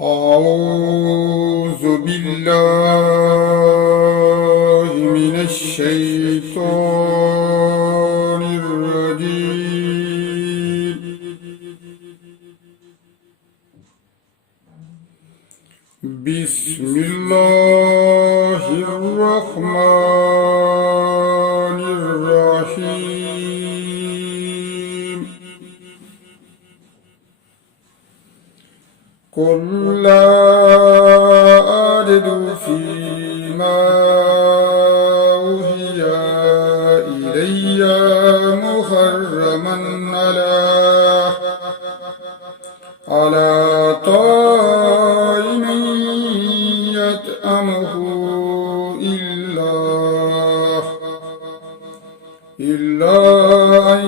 أعوذ بالله من الشيطان الرجيم. بسم الله الرحمن الرحيم. قل لا أجد فيما أوحي إلي محرما على طاعم يطعمه إلا أن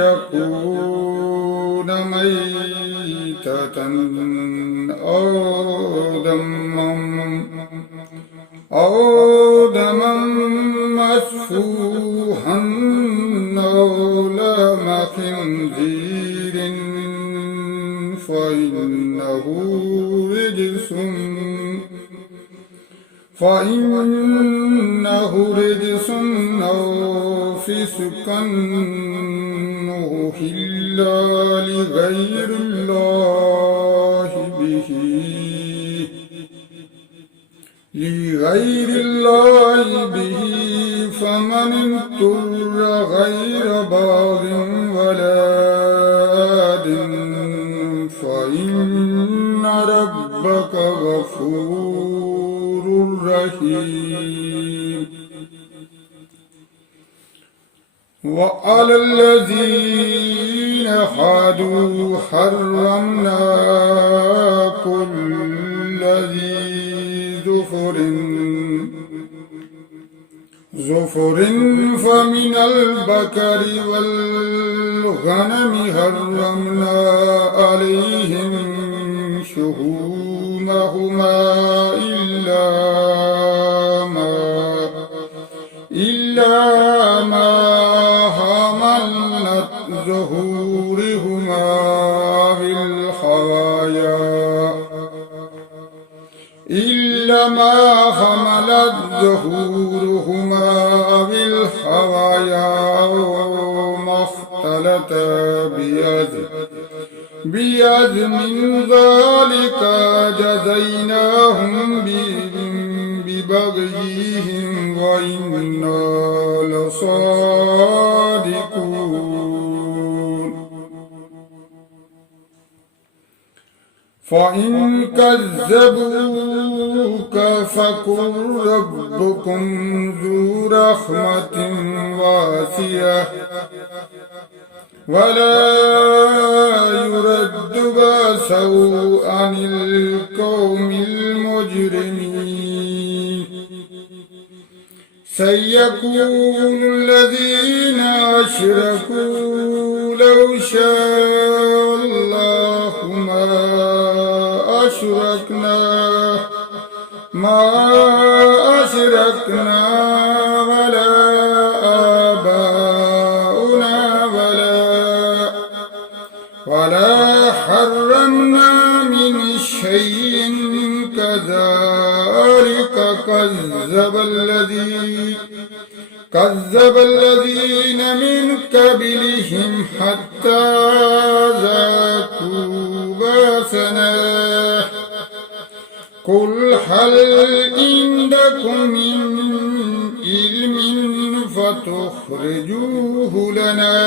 يكون ميتة أو دما مسفوحا أو لحم خنزير فإنه رجس أو فسق أهل لغير الله به فمن اضطر غير باغ ولا عاد فإن ربك غفور رحيم. وعلى الذين هادوا حرمنا كل ذي ظفر فمن البقر والغنم حرمنا عليهم شحومهما إلا ما حملت ظهورهما بالحوايا وما اختلط بيد من ذلك جزيناهم ببغيهم وإنا لصادقون. فإن كذبوك فقل ربكم ذو رحمة واسعة ولا يرد بأسه عن القوم المجرمين. سيقول الذين أشركوا لو شاء الله ما أشركنا ولا آباؤنا ولا حرمنا من شيء كذلك كذب الذين من قبلهم حتى ذاقوا بأسنا. قل هل عندكم من علم فتخرجوه لنا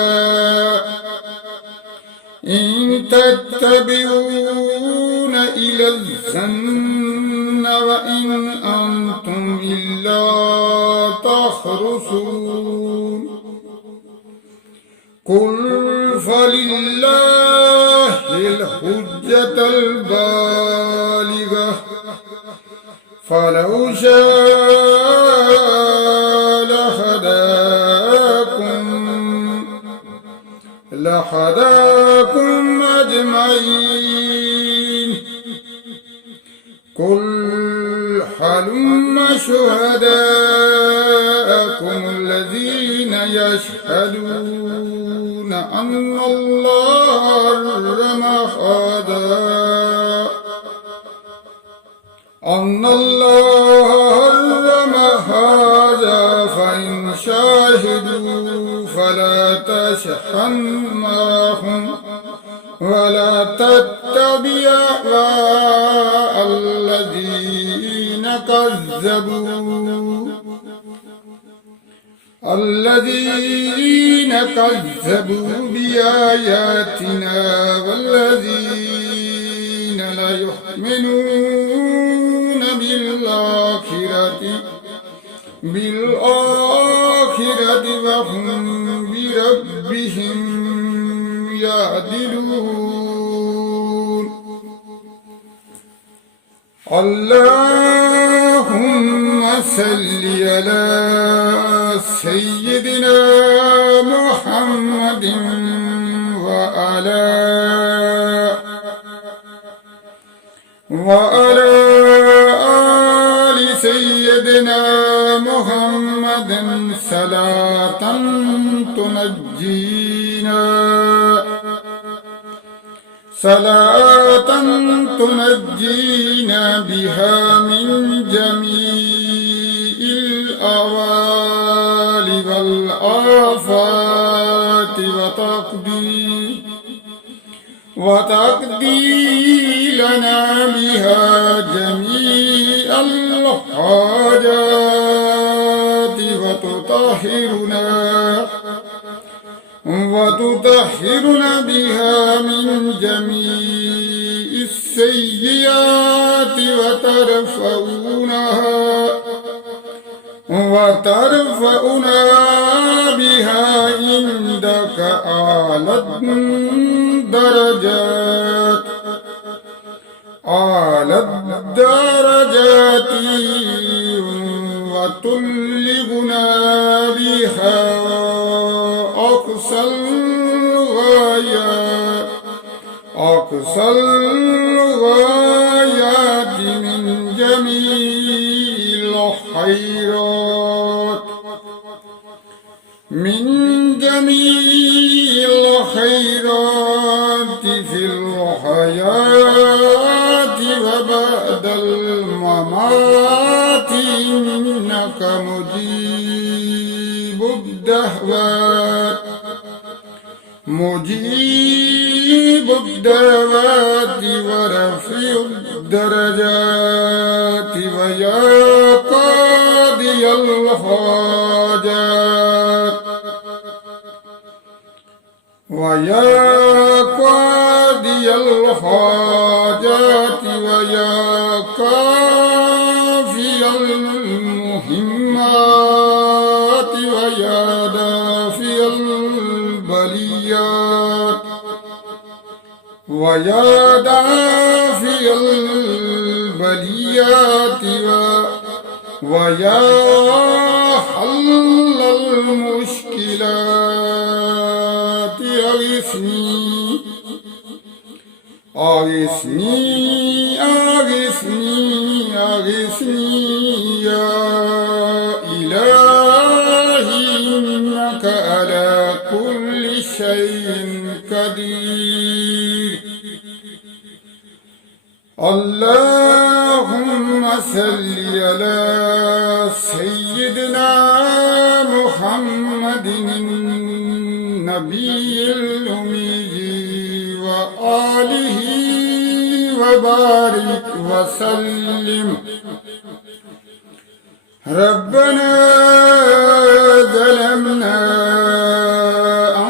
إن تتبعون إلى الظن وإن أنتم إلا تخرصون. قل فلله الحجة البالغة فلو شاء لهداكم أجمعين. قل هلم شهداءكم الذين يشهدون أن الله حرم هذا أن الله حرم هذا فإن شاهدوا فلا تشهد معهم ولا تتبع أهواء الذين كذبوا بآياتنا والذين لا يؤمنون بالآخرة وهم بربهم يعدلون اللهم صل على سيدنا محمد وعلى آل سيدنا محمد صلاة تنجينا بها من جميع الأهوال والآفات وتقضي لنا بها جميع الحاجات وتطهرنا بها من جميع السيئات وترفعنا بها عندك أعلى الدرجات وتبلغنا بها أقصى الغايات من جميع الخيرات في الحياة وبعد الممات إنك مجيب الدعوات ورفيع الدرجات ويا قاضي الحاجات ويا كافي المهمات ويا دافي البليات ويا حل المشكلات أغثني يا إلهي إنك على كل شيء قدير اللهم صل على سيدنا محمد النبي الأمي وآله وبارك وسلم ربنا ظلمنا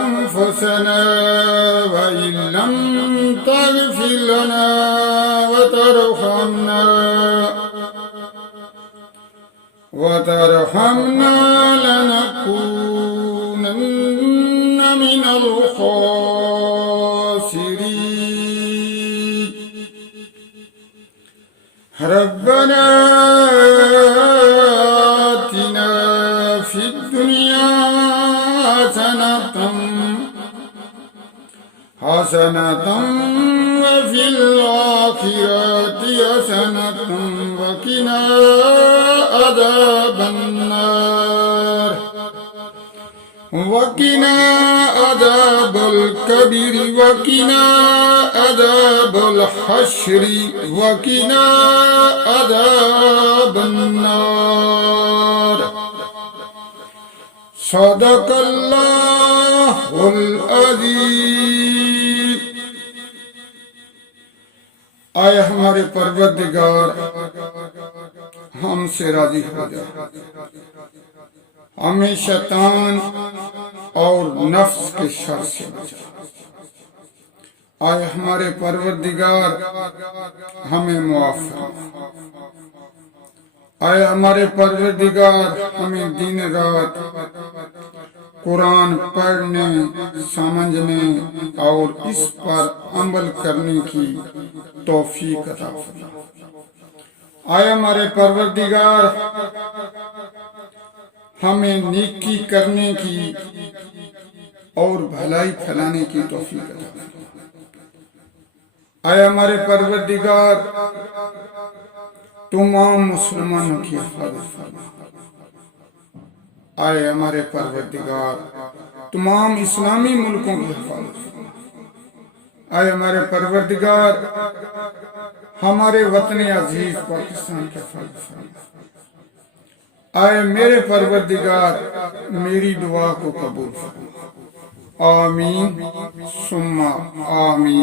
أنفسنا وإن لم تغفر لنا وترحمنا لنكونن من الخاسرين ربنا آتنا في الدنيا حسنة وفي الآخرة حسنة وقنا عذاب النار وقنا عذاب الكبر وقنا عذاب عذاب الحشر وقنا عذاب النار صدق اللہ العظیم۔ آئے ہمارے پروردگار ہم سے راضی ہو جا، ہمیں شیطان اور نفس کے شر سے بچا۔ آئے ہمارے پروردگار ہمیں معاف فرما۔ آئے ہمارے پروردگار ہمیں دن رات قرآن پڑھنے، سمجھنے اور اس پر عمل کرنے کی توفیق عطا فرما۔ آئے ہمارے پروردگار ہمیں نیکی کرنے کی اور بھلائی پھیلانے کی توفیق عطا فرما۔ آئے ہمارے پروردگار تمام مسلمانوں کی حفاظت فرما۔ آئے ہمارے پروردگار تمام اسلامی ملکوں کی حفاظت فرما۔ آئے ہمارے پروردگار ہمارے وطن عزیز پاکستان کی حفاظت فرما۔ آئے میرے پروردگار میری دعا کو قبول فرما۔ آمین ثم آمین۔